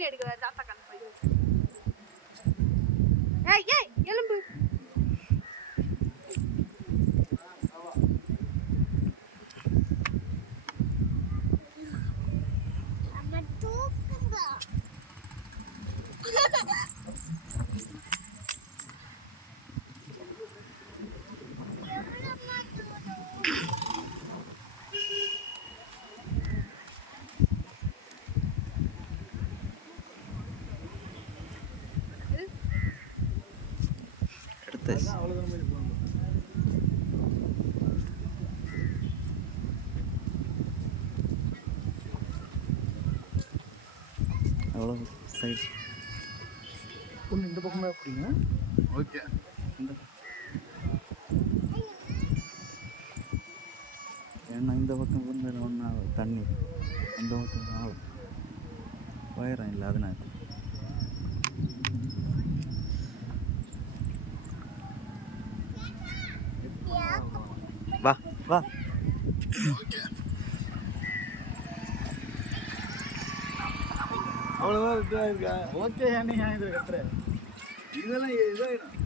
Video எடுக்கிறாரு தாத்தா கண்ணு போய். ஏய் ஏய் எலும்பு. அம்மா தூக்குங்க. அவ்வளோ சைட் ஒன்று இந்த பக்கமாக அப்படிங்க. ஓகே. ஏன்னா இந்த பக்கம் வந்து ஒன்றா தண்ணி இந்த பக்கம் ஆகும் உயரம் இல்லை அதனால. வா வா. அவ்வளோதான் இதாக இருக்கா? ஓகே, நீங்கள் இது கட்டுறேன். இதெல்லாம் இதாகிடும்.